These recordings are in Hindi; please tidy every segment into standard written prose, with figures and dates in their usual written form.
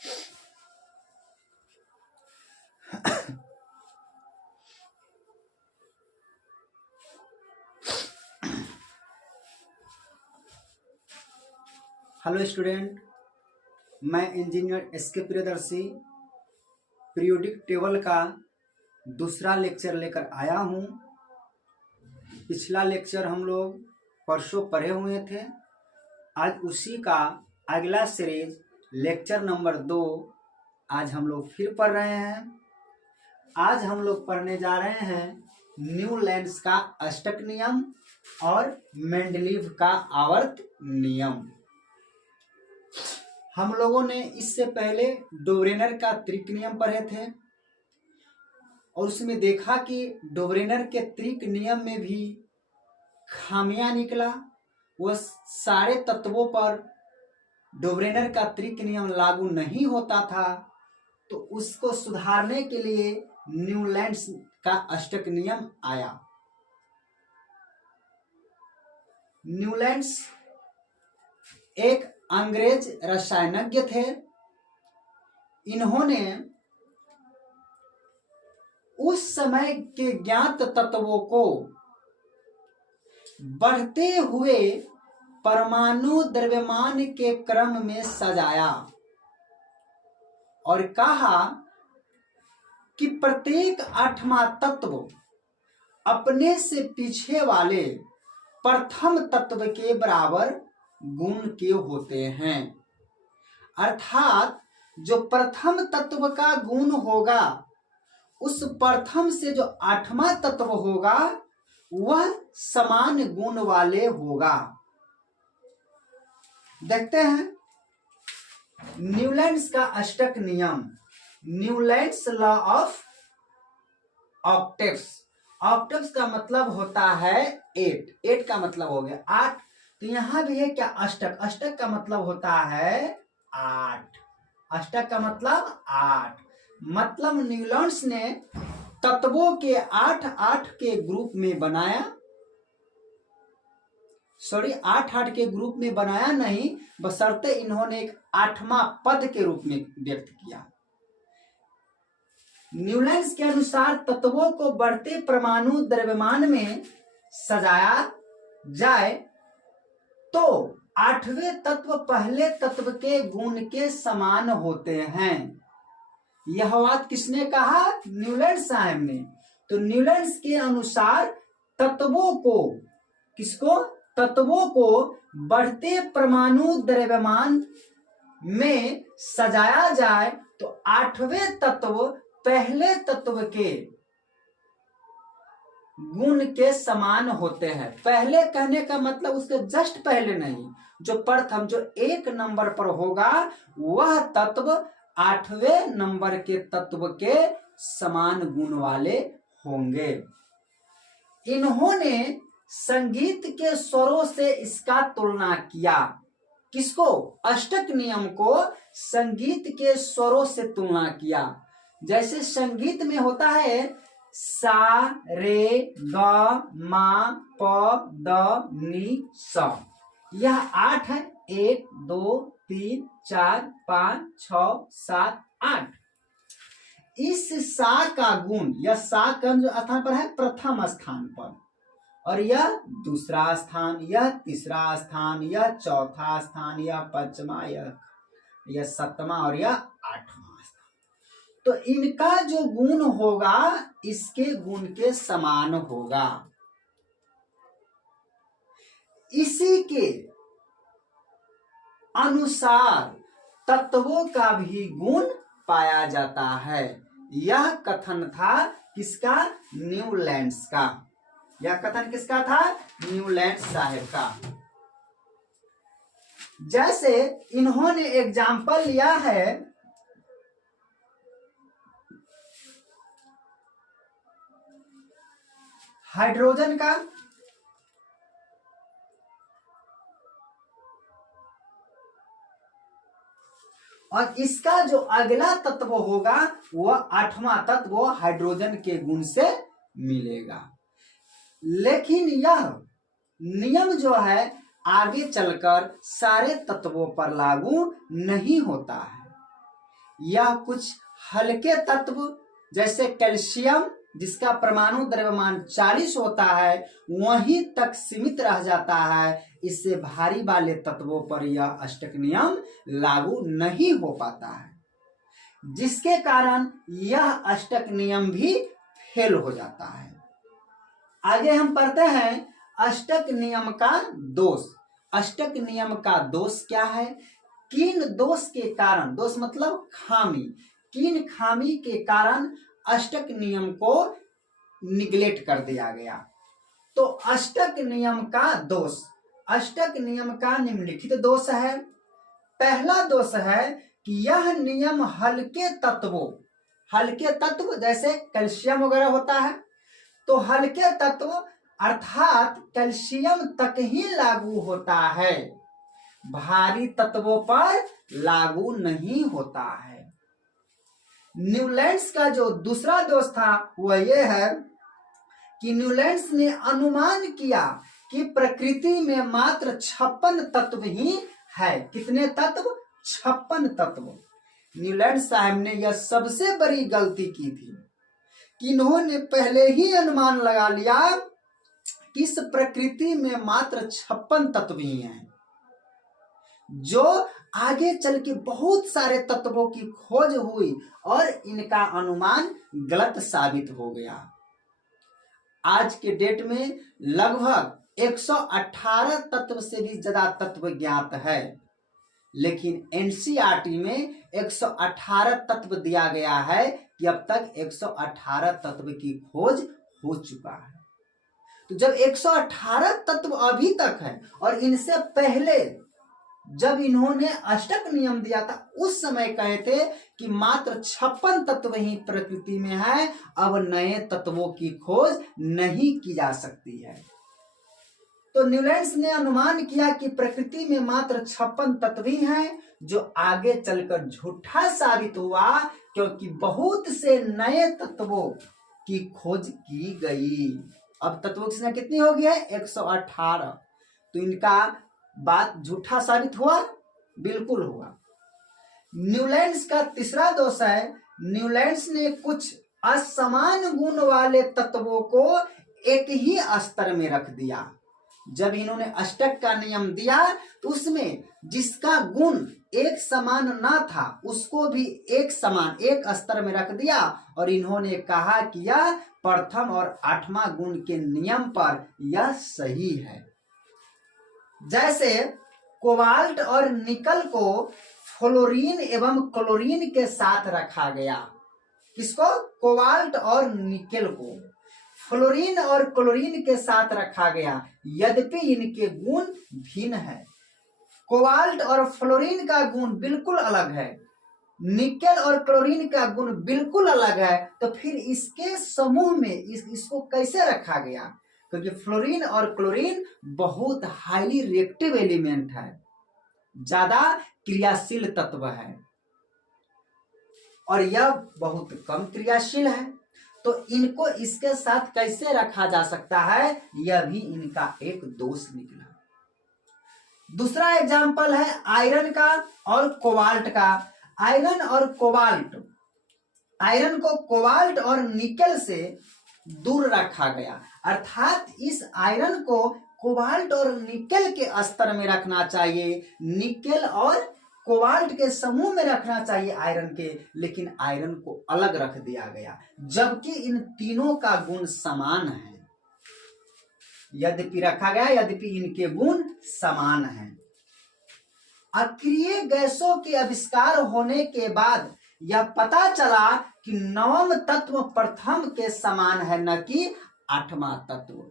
हेलो स्टूडेंट, मैं engineer SK Priyadarshi periodic table का दूसरा लेक्चर लेकर आया हूँ। पिछला लेक्चर हम लोग परसों पढ़े हुए थे। आज उसी का अगला सीरीज लेक्चर नंबर 2 आज हम लोग फिर पढ़ रहे हैं। आज हम लोग पढ़ने जा रहे हैं न्यूलैंड्स का अष्टक नियम और मेंडलीव का आवर्त नियम। हम लोगों ने इससे पहले डोबरेनर का त्रिक नियम पढ़े थे और उसमें देखा कि डोबरेनर के त्रिक नियम में भी खामियां निकला। वह सारे तत्वों पर डोबरेनर का त्रिक नियम लागू नहीं होता था, तो उसको सुधारने के लिए न्यूलैंड्स का अष्टक नियम आया। न्यूलैंड्स एक अंग्रेज रसायनज्ञ थे। इन्होंने उस समय के ज्ञात तत्वों को बढ़ते हुए परमाणु द्रव्यमान के क्रम में सजाया और कहा कि प्रत्येक आठवां तत्व अपने से पीछे वाले प्रथम तत्व के बराबर गुण के होते हैं। अर्थात जो प्रथम तत्व का गुण होगा, उस प्रथम से जो आठवां तत्व होगा वह समान गुण वाले होगा। देखते हैं न्यूलैंड्स का अष्टक नियम, Newlands law of octaves. Octaves का मतलब होता है 8 का मतलब हो गया 8। तो यहां भी है क्या अष्टक, अष्टक का मतलब होता है 8। अष्टक का मतलब 8। मतलब न्यूलैंड्स ने तत्वों के 8 के ग्रुप में बनाया, 8 के ग्रुप में बनाया नहीं, बशर्ते इन्होंने एक 8वां पद के रूप में व्यक्त किया। न्यूलैंड्स के अनुसार तत्वों को बढ़ते परमाणु द्रव्यमान में सजाया जाए तो 8वें तत्व पहले तत्व के गुण के समान होते हैं। यह बात किसने कहा? न्यूलैंड्स साहब ने। तो न्यूलैंड्स के अनुसार तत्वों को, किसको? तत्वों को बढ़ते परमाणु द्रव्यमान में सजाया जाए तो 8वें तत्व पहले तत्व के गुण के समान होते हैं। पहले कहने का मतलब उसके जस्ट पहले नहीं, जो प्रथम, जो 1 नंबर पर होगा वह तत्व 8वें नंबर के तत्व के समान गुण वाले होंगे। इन्होंने संगीत के स्वरों से इसका तुलना किया। किसको? अष्टक नियम को संगीत के स्वरों से तुलना किया। जैसे संगीत में होता है सा रे ग मा प द नी सा। यह 8 है, 1 2 3 4 5 6 7 8। इस सा का गुण, यह सा का जो स्थान पर है प्रथम स्थान पर, और यह दूसरा स्थान, यह तीसरा स्थान, यह चौथा स्थान, यह पंचमा, यह सप्तमा और यह 8वां। तो इनका जो गुण होगा इसके गुण के समान होगा। इसी के अनुसार तत्वों का भी गुण पाया जाता है। यह कथन था किसका? न्यूलैंड्स का। यह कथन किसका था? न्यूलैंड्स साहब का। जैसे इन्होंने एग्जाम्पल लिया है हाइड्रोजन का, और इसका जो अगला तत्व होगा वह 8वां तत्व हाइड्रोजन के गुण से मिलेगा। लेकिन यह नियम जो है आगे चलकर सारे तत्वों पर लागू नहीं होता है। यह कुछ हल्के तत्व जैसे कैल्शियम, जिसका परमाणु द्रव्यमान 40 होता है, वहीं तक सीमित रह जाता है। इससे भारी वाले तत्वों पर यह अष्टक नियम लागू नहीं हो पाता है, जिसके कारण यह अष्टक नियम भी फेल हो जाता है। आगे हम पढ़ते हैं अष्टक नियम का दोष। अष्टक नियम का दोष क्या है? किन दोष के कारण, दोष मतलब खामी, किन खामी के कारण अष्टक नियम को निगलेक्ट कर दिया गया? तो अष्टक नियम का दोष, अष्टक नियम का निम्नलिखित दोष है। पहला दोष है कि यह नियम हल्के तत्वों, हल्के तत्व जैसे कैल्शियम वगैरह होता है, तो हल्के तत्व अर्थात कैल्शियम तक ही लागू होता है, भारी तत्वों पर लागू नहीं होता है। न्यूलैंड्स का जो दूसरा दोष था वह यह है कि न्यूलैंड्स ने अनुमान किया कि प्रकृति में मात्र 56 तत्व ही है। कितने तत्व? 56 तत्व। न्यूलैंड साहब ने यह सबसे बड़ी गलती की थी कि इन्होंने पहले ही अनुमान लगा लिया कि इस प्रकृति में मात्र 56 तत्व ही हैं, जो आगे चल के बहुत सारे तत्वों की खोज हुई और इनका अनुमान गलत साबित हो गया। आज के डेट में लगभग 118 तत्व से भी ज्यादा तत्व ज्ञात है, लेकिन एनसीईआरटी में 118 तत्व दिया गया है कि अब तक 118 तत्व की खोज हो चुका है। तो जब 118 तत्व अभी तक है और इनसे पहले जब इन्होंने अष्टक नियम दिया था उस समय कहे थे कि मात्र 56 तत्व ही प्रकृति में है, अब नए तत्वों की खोज नहीं की जा सकती है। तो न्यूलैंड्स ने अनुमान किया कि प्रकृति में मात्र 56 तत्व ही हैं, जो आगे चलकर झूठा साबित हुआ, क्योंकि बहुत से नए तत्वों की खोज की गई। अब तत्वों की संख्या कितनी हो गई है? 118। तो इनका बात झूठा साबित हुआ? बिल्कुल हुआ। न्यूलैंड्स का तीसरा दोष है, न्यूलैंड्स ने कुछ असमान गुण वाले तत्वों को एक ही स्तर में रख दिया। जब इन्होंने अष्टक का नियम दिया तो उसमें जिसका गुण एक समान ना था उसको भी एक समान एक स्तर में रख दिया और इन्होंने कहा कि यह प्रथम और 8वां गुण के नियम पर यह सही है। जैसे कोबाल्ट और निकल को फ्लोरीन एवं क्लोरीन के साथ रखा गया। किसको? कोबाल्ट और निकल को फ्लोरीन और क्लोरीन के साथ रखा गया, यद्यपि इनके गुण भिन्न है। कोबाल्ट और फ्लोरीन का गुण बिल्कुल अलग है, निकेल और क्लोरीन का गुण बिल्कुल अलग है, तो फिर इसके समूह में इसको कैसे रखा गया? क्योंकि फ्लोरीन और क्लोरीन बहुत हाईली रिएक्टिव एलिमेंट है, ज्यादा क्रियाशील तत्व है और यह बहुत कम क्रियाशील है, तो इनको इसके साथ कैसे रखा जा सकता है? यह भी इनका एक दोष निकला। दूसरा एग्जाम्पल है आयरन का और कोबाल्ट का। आयरन और कोबाल्ट, आयरन को कोबाल्ट और निकेल से दूर रखा गया, अर्थात इस आयरन को कोबाल्ट और निकेल के स्तर में रखना चाहिए, निकेल और कोबाल्ट के समूह में रखना चाहिए आयरन के, लेकिन आयरन को अलग रख दिया गया, जबकि इन तीनों का गुण समान है। यद्यपि रखा गया, यद्यपि इनके गुण समान हैं। अक्रिय गैसों के आविष्कार होने के बाद यह पता चला कि 9वां तत्व प्रथम के समान है, न कि 8वां तत्व।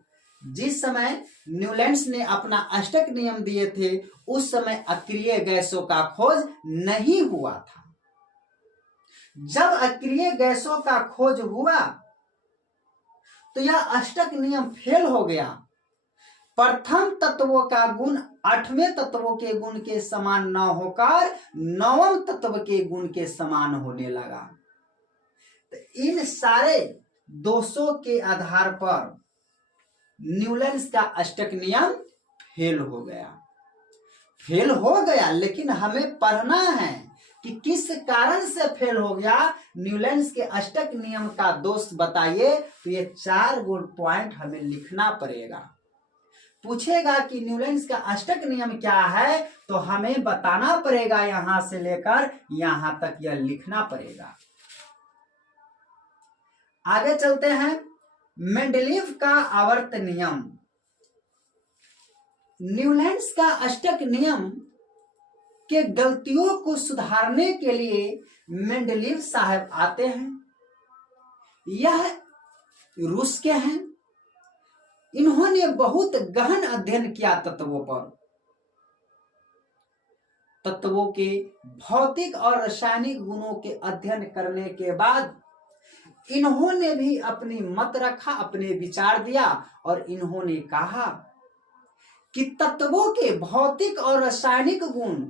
जिस समय न्यूलैंड्स ने अपना अष्टक नियम दिए थे उस समय अक्रिय गैसों का खोज नहीं हुआ था। जब अक्रिय गैसों का खोज हुआ तो यह अष्टक नियम फेल हो गया। प्रथम तत्वों का गुण 8वें तत्वों के गुण के समान न होकर 9वें तत्व के गुण के समान होने लगा। तो इन सारे दोषों के आधार पर न्यूलैंड्स का अष्टक नियम फेल हो गया। फेल हो गया, लेकिन हमें पढ़ना है कि किस किस कारण से फेल हो गया, न्यूलैंड्स के अष्टक नियम का दोष बताइए। तो ये 4 गुड पॉइंट हमें लिखना पड़ेगा। पूछेगा कि न्यूलैंड्स का अष्टक नियम क्या है, तो हमें बताना पड़ेगा, यहां से लेकर यहां तक यह लिखना पड़ेगा। आगे चलते हैं। मेंडलीव का आवर्त नियम। न्यूलैंड्स का अष्टक नियम के गलतियों को सुधारने के लिए मेंडलीव साहब आते हैं। यह रूस के हैं। इन्होंने बहुत गहन अध्ययन किया तत्वों पर। तत्वों के भौतिक और रासायनिक गुणों के अध्ययन करने के बाद इन्होंने भी अपनी मत रखा, अपने विचार दिया और इन्होंने कहा कि तत्वों के भौतिक और रासायनिक गुण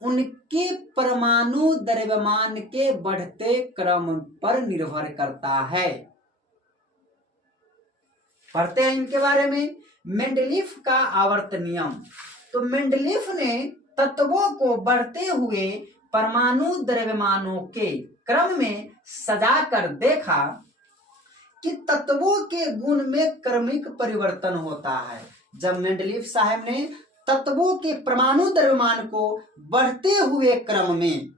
उनके परमाणु द्रव्यमान के बढ़ते क्रम पर निर्भर करता है। पढ़ते हैं इनके बारे में। मेंडलीव का आवर्त नियम। तो मेंडलीव ने तत्वों को बढ़ते हुए परमाणु द्रव्यमानों के क्रम में सजाकर देखा कि तत्वों के गुण में क्रमिक परिवर्तन होता है। जब मेंडलीव साहब ने तत्वों के परमाणु द्रव्यमान को बढ़ते हुए क्रम में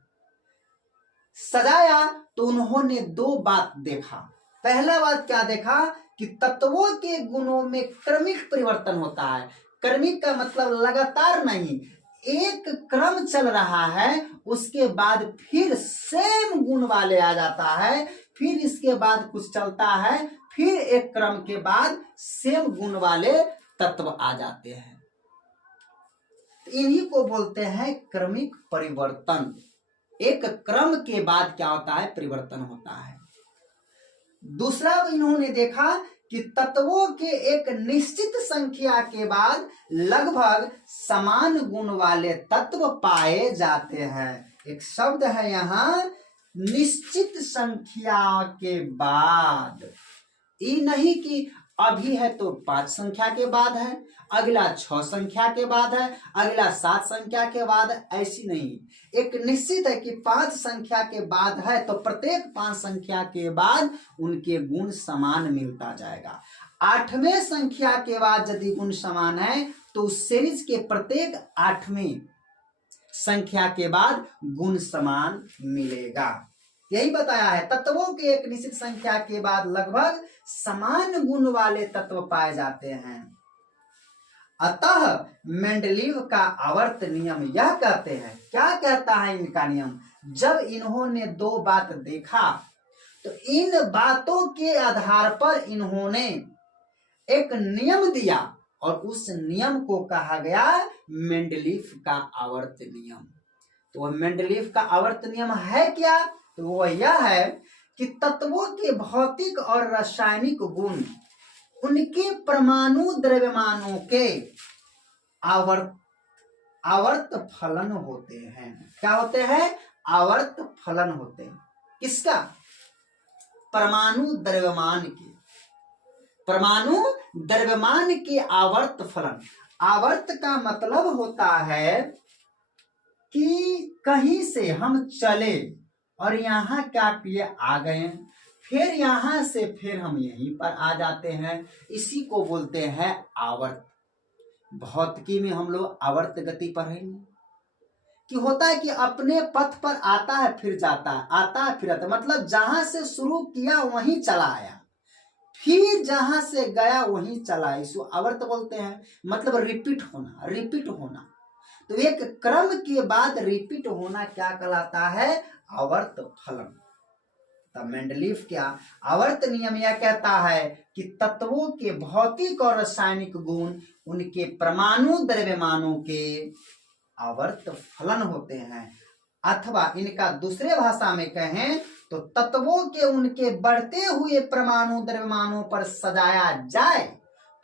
सजाया तो उन्होंने 2 बात देखा। पहला बात क्या देखा कि तत्वों के गुणों में क्रमिक परिवर्तन होता है। क्रमिक का मतलब लगातार नहीं, एक क्रम चल रहा है, उसके बाद फिर सेम गुण वाले आ जाता है, फिर इसके बाद कुछ चलता है, फिर एक क्रम के बाद सेम गुण वाले तत्व आ जाते हैं। इन्हीं को बोलते हैं क्रमिक परिवर्तन। एक क्रम के बाद क्या होता है, परिवर्तन होता है। दूसरा इन्होंने देखा कि तत्वों के एक निश्चित संख्या के बाद लगभग समान गुण वाले तत्व पाए जाते हैं। एक शब्द है यहाँ, निश्चित संख्या के बाद। ये नहीं कि अभी है तो 5 संख्या के बाद है, अगला 6 संख्या के बाद है, अगला 7 संख्या के बाद है, ऐसी नहीं। एक निश्चित है कि 5 संख्या के बाद है तो प्रत्येक 5 संख्या के बाद उनके गुण समान मिलता जाएगा। 8वें संख्या के बाद यदि गुण समान है तो उस सीरीज के प्रत्येक 8वें संख्या के बाद गुण समान मिलेगा। यही बताया है, तत्वों के एक निश्चित संख्या के बाद लगभग समान गुण वाले तत्व पाए जाते हैं। अतः मेंडलीव का आवर्त नियम यह कहते हैं, क्या कहता है इनका नियम, जब इन्होंने 2 बात देखा तो इन बातों के आधार पर इन्होंने एक नियम दिया और उस नियम को कहा गया मेंडलीव का आवर्त नियम। तो मेंडलीव का आवर्त नियम है क्या, तो वो यह है कि तत्वों के भौतिक और रासायनिक गुण उनके परमाणु द्रव्यमानों के आवर्त फलन होते हैं। क्या होते हैं, आवर्त फलन होते हैं। किसका, परमाणु द्रव्यमान के, परमाणु द्रव्यमान के आवर्त फलन। आवर्त का मतलब होता है कि कहीं से हम चले और यहाँ क्या किए, आ गए, फिर यहां से फिर हम यहीं पर आ जाते हैं, इसी को बोलते हैं आवर्त। भौतिकी में हम लोग आवर्त गति पढ़ेंगे कि होता है कि अपने पथ पर आता है फिर जाता है, आता है फिर आता है, मतलब जहां से शुरू किया वहीं चला आया, फिर जहां से गया वहीं चला, इसको आवर्त बोलते हैं। मतलब रिपीट होना, रिपीट होना। तो एक क्रम के बाद रिपीट होना क्या कहलाता है, आवर्त फलन। तब मेंडलीव क्या आवर्त नियम यह कहता है कि तत्वों के भौतिक और रासायनिक गुण उनके परमाणु द्रव्यमानों के आवर्त फलन होते हैं, अथवा इनका दूसरे भाषा में कहें तो तत्वों के उनके बढ़ते हुए परमाणु द्रव्यमानों पर सजाया जाए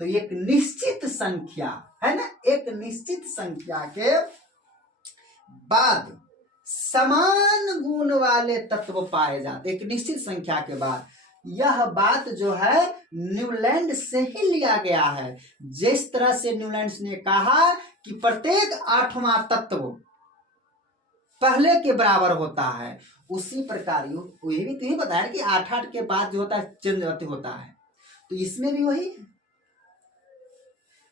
तो एक निश्चित संख्या है ना, एक निश्चित संख्या के बाद समान गुण वाले तत्व पाए जाते, एक निश्चित संख्या के बाद। यह बात जो है न्यूलैंड से ही लिया गया है। जिस तरह से न्यूलैंड ने कहा कि प्रत्येक 8वां तत्व पहले के बराबर होता है। उसी प्रकार ये भी तुम्हें बताया कि 8-8 के बाद जो होता है चेंज होता है, तो इसमें भी वही है।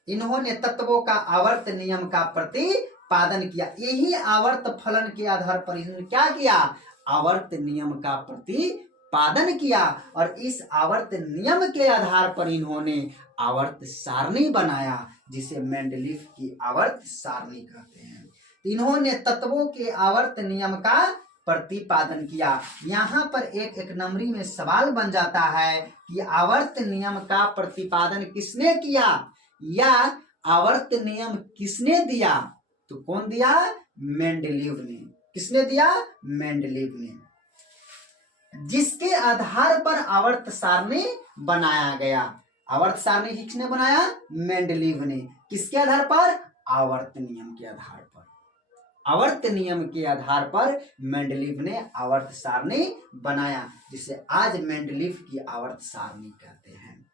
इन्होंने तत्वों का आवर्त नियम का प्रतिपादन किया। यही आवर्त फलन के आधार पर इन्होंने क्या किया, आवर्त नियम का प्रतिपादन किया। और इस आवर्त नियम के आधार पर इन्होंने आवर्त सारणी बनाया, जिसे मेंडलीफ की आवर्त सारणी कहते हैं। इन्होंने तत्वों के आवर्त नियम का प्रतिपादन किया। यहाँ पर एक नंबरी में सवाल बन जाता है कि आवर्त नियम का प्रतिपादन किसने किया या आवर्त नियम किसने दिया, तो कौन दिया, मेंडलीव ने। किसने दिया, मेंडलीव ने, जिसके आधार पर आवर्त सारणी बनाया गया। आवर्त सारणी किसने बनाया, मेंडलीव ने। किसके आधार पर, आवर्त नियम के आधार पर। आवर्त नियम के आधार पर मेंडलीव ने आवर्त सारणी बनाया, जिसे आज मेंडलीव की आवर्त सारणी कहते हैं।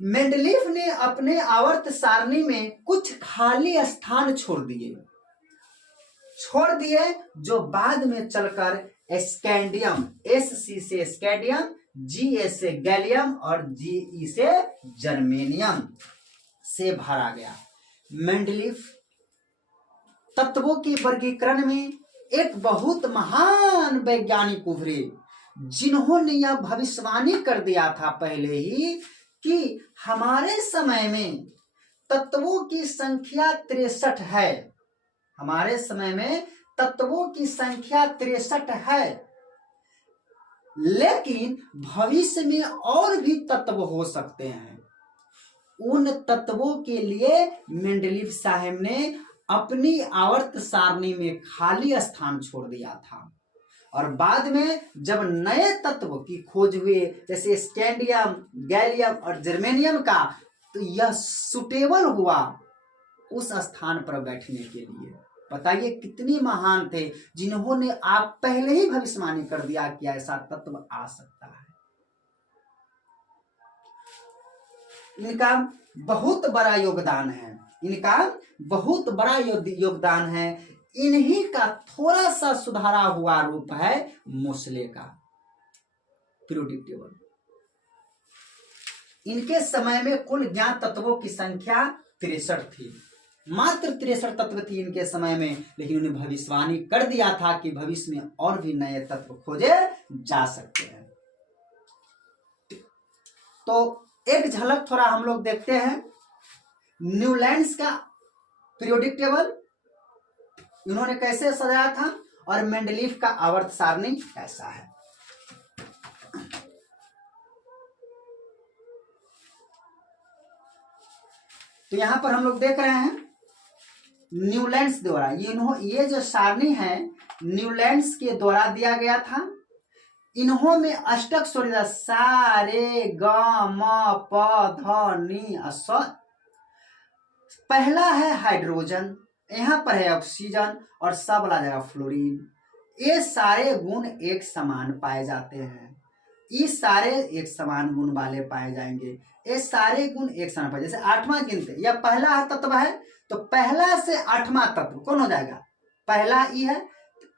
मेंडलीव ने अपने आवर्त सारणी में कुछ खाली स्थान छोड़ दिए, जो बाद में चलकर स्कैंडियम, SC से स्कैंडियम, GA से गैलियम और GE से जर्मेनियम से भरा गया। मेंडलीव तत्वों के वर्गीकरण में एक बहुत महान वैज्ञानिक उभरे, जिन्होंने यह भविष्यवाणी कर दिया था पहले ही कि हमारे समय में तत्वों की संख्या 63 है। हमारे समय में तत्वों की संख्या 63 है, लेकिन भविष्य में और भी तत्व हो सकते हैं। उन तत्वों के लिए मेंडलीव साहब ने अपनी आवर्त सारणी में खाली स्थान छोड़ दिया था। और बाद में जब नए तत्व की खोज हुए, जैसे स्कैंडियम, गैलियम और जर्मेनियम का, तो यह सुटेबल हुआ उस स्थान पर बैठने के लिए। बताइए कितनी महान थे, जिन्होंने आप पहले ही भविष्यवाणी कर दिया कि ऐसा तत्व आ सकता है। इनका बहुत बड़ा योगदान है, इनका बहुत बड़ा योगदान है। इन्हीं का थोड़ा सा सुधारा हुआ रूप है मोसले का पीरियोडिक टेबल। इनके समय में कुल ज्ञात तत्वों की संख्या 63 थी, मात्र 63 तत्व थी इनके समय में, लेकिन उन्हें भविष्यवाणी कर दिया था कि भविष्य में और भी नए तत्व खोजे जा सकते हैं। तो एक झलक थोड़ा हम लोग देखते हैं न्यूलैंड्स का पीरियोडिक टेबल, इन्होंने कैसे सजाया था, और मेंडलीव का आवर्त सारणी कैसा है। तो यहां पर हम लोग देख रहे हैं न्यूलैंड्स द्वारा, ये जो सारणी है न्यूलैंड्स के द्वारा दिया गया था। इन्हों में अष्टक स्वर सा रे ग म प ध नि स। पहला है हाइड्रोजन, यहाँ पर है ऑक्सीजन और सब बोला जाएगा फ्लोरीन। ये सारे गुण एक समान पाए जाते हैं, ये सारे एक समान गुण वाले पाए जाएंगे, ये सारे गुण एक समान पाए। जैसे 8वां गिनते, यह पहला तत्व है, तो पहला से 8वां तत्व कौन हो जाएगा, पहला ई है,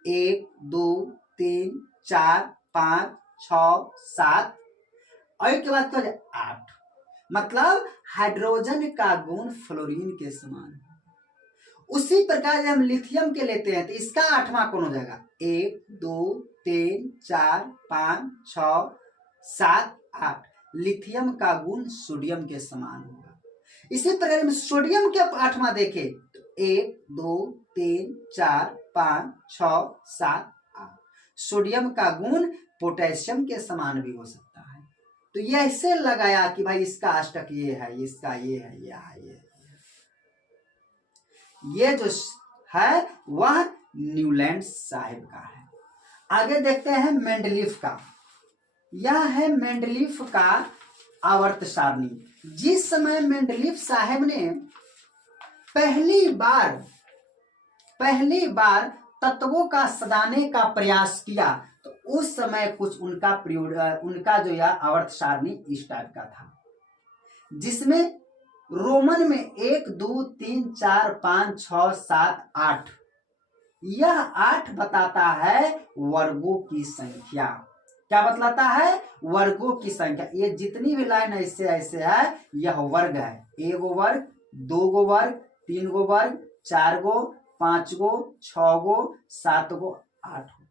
1 2 3 4 5 6 7 और एक के बाद क्या हो जाए 8। मतलब हाइड्रोजन का गुण फ्लोरीन के समान है। उसी प्रकार जब हम लिथियम के लेते हैं तो इसका 8वां कौन हो जाएगा, 1 2 3 4 5 6 7 8। लिथियम का गुण सोडियम के समान होगा। इसी प्रकार हम सोडियम के 8वां देखें तो 1 2 3 4 5 6 7 8। सोडियम का गुण पोटेशियम के समान भी हो सकता है। तो ये ऐसे लगाया कि भाई इसका अष्टक ये है, इसका ये है, ये है, ये जो है वह न्यूलैंड्स साहिब का है। आगे देखते हैं मेंडलीफ का। यह है मेंडलीफ का आवर्त सारणी। जिस समय मेंडलीफ साहब ने पहली बार तत्वों का सजाने का प्रयास किया, तो उस समय कुछ उनका जो यह आवर्त सारणी इस टाइप का था, जिसमें रोमन में 1 2 3 4 5 6 7 8 यह 8 बताता है वर्गों की संख्या। क्या बतलाता है? वर्गों की संख्या। ये जितनी भी लाइन ऐसे ऐसे है यह वर्ग है। 1 गो वर्ग, 2 गो वर्ग, 3 गो वर्ग, 4 गो, 5 गो, 6 गो, 7 गो, 8 गो।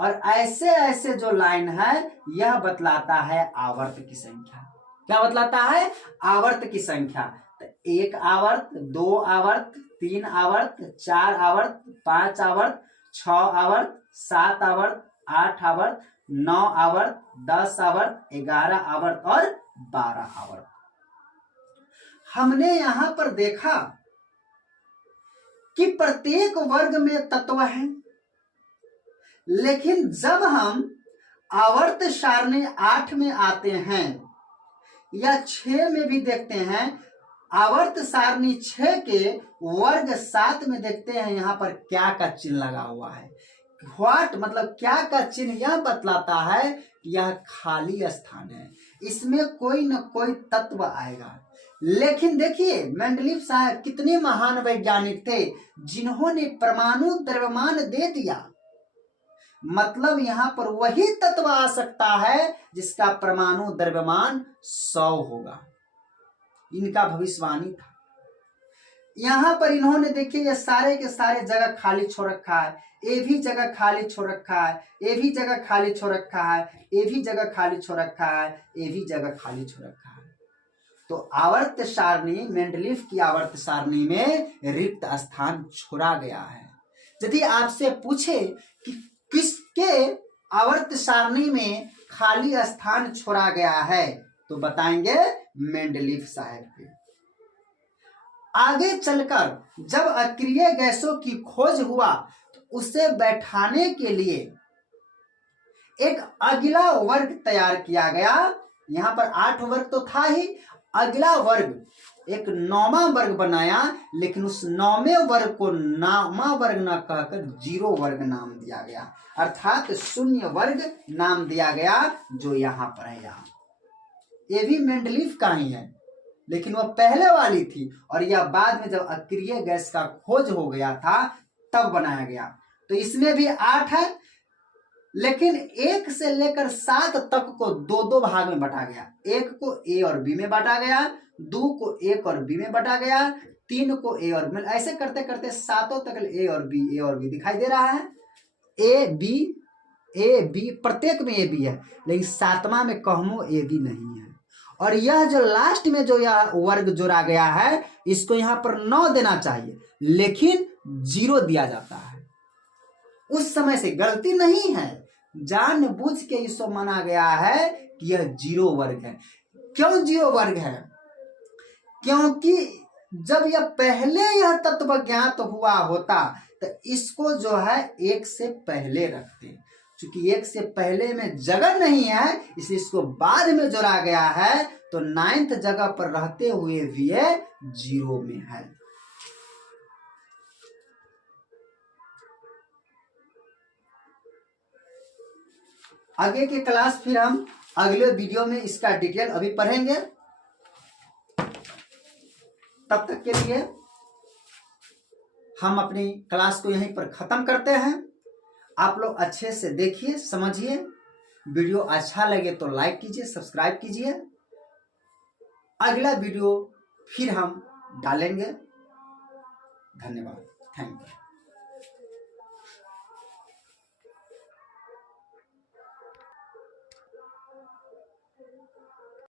और ऐसे ऐसे जो लाइन है यह बतलाता है आवर्त की संख्या। क्या बतलाता है? आवर्त की संख्या। तो 1 आवर्त, 2 आवर्त, 3 आवर्त, 4 आवर्त, 5 आवर्त, 6 आवर्त, 7 आवर्त, 8 आवर्त, 9 आवर्त, 10 आवर्त, 11 आवर्त और 12 आवर्त। हमने यहां पर देखा कि प्रत्येक वर्ग में तत्व है, लेकिन जब हम आवर्त सारणी 8 में आते हैं या 6 में भी देखते हैं, आवर्त सारणी 6 के वर्ग 7 में देखते हैं, यहां पर क्या का चिन्ह लगा हुआ है। व्हाट मतलब क्या का चिन्ह यह बतलाता है कि यह खाली स्थान है, इसमें कोई न कोई तत्व आएगा। लेकिन देखिए मेंडलीव साहब कितने महान वैज्ञानिक थे जिन्होंने परमाणु द्रव्यमान दे दिया। मतलब यहां पर वही तत्व आ सकता है जिसका परमाणु द्रव्यमान 100 होगा। इनका भविष्यवाणी था। यहां पर इन्होंने देखिए ये सारे के सारे जगह खाली छोड़ रखा है, ये भी जगह खाली छोड़ रखा है, ये भी जगह खाली छोड़ रखा है, ये भी जगह खाली छोड़ रखा है, ये भी जगह खाली छोड़ रखा है। तो आवर्त सारणी, मेंडलीव की आवर्त सारणी में रिक्त स्थान छोड़ा गया है। यदि आपसे पूछे कि किसके आवर्त सारणी में खाली स्थान छोड़ा गया है तो बताएंगे मेंडलीव साहब के। आगे चलकर जब अक्रिय गैसों की खोज हुआ तो उसे बैठाने के लिए एक अगला वर्ग तैयार किया गया। यहां पर 8 वर्ग तो था ही, अगला वर्ग एक 9वां वर्ग बनाया, लेकिन उस 9वें वर्ग को नामा वर्ग न कहकर 0 वर्ग नाम दिया गया, अर्थात 0 वर्ग नाम दिया गया, जो यहां पर है। यहां ये भी मेंडलीव का ही है, लेकिन वह पहले वाली थी और यह बाद में जब अक्रिय गैस का खोज हो गया था तब बनाया गया। तो इसमें भी 8 है, लेकिन 1 से लेकर 7 तक को 2-2 भाग में बांटा गया। 1 को ए और बी में बांटा गया, 2 को ए और बी में बांटा गया, 3 को ए और बी, ऐसे करते करते 7 तक ए और बी दिखाई दे रहा है। ए बी प्रत्येक में ए बी है, लेकिन 7वां में कहूं ए बी नहीं है। और यह जो लास्ट में जो यह वर्ग जोड़ा गया है इसको यहां पर 9 देना चाहिए, लेकिन 0 दिया जाता है। उस समय से गलती नहीं है, जानबूझ के इसको माना गया है कि यह 0 वर्ग है। क्यों 0 वर्ग है? क्योंकि जब यह पहले यह तत्व ज्ञात हुआ होता तो इसको जो है 1 से पहले रखते। चूंकि 1 से पहले में जगह नहीं है इसलिए इसको बाद में जोड़ा गया है, तो 9th जगह पर रहते हुए भी ये 0 में है। आगे के क्लास फिर हम अगले वीडियो में इसका डिटेल अभी पढ़ेंगे। तब तक के लिए हम अपनी क्लास को यहीं पर खत्म करते हैं। आप लोग अच्छे से देखिए, समझिए। वीडियो अच्छा लगे तो लाइक कीजिए, सब्सक्राइब कीजिए। अगला वीडियो फिर हम डालेंगे। धन्यवाद, थैंक यू।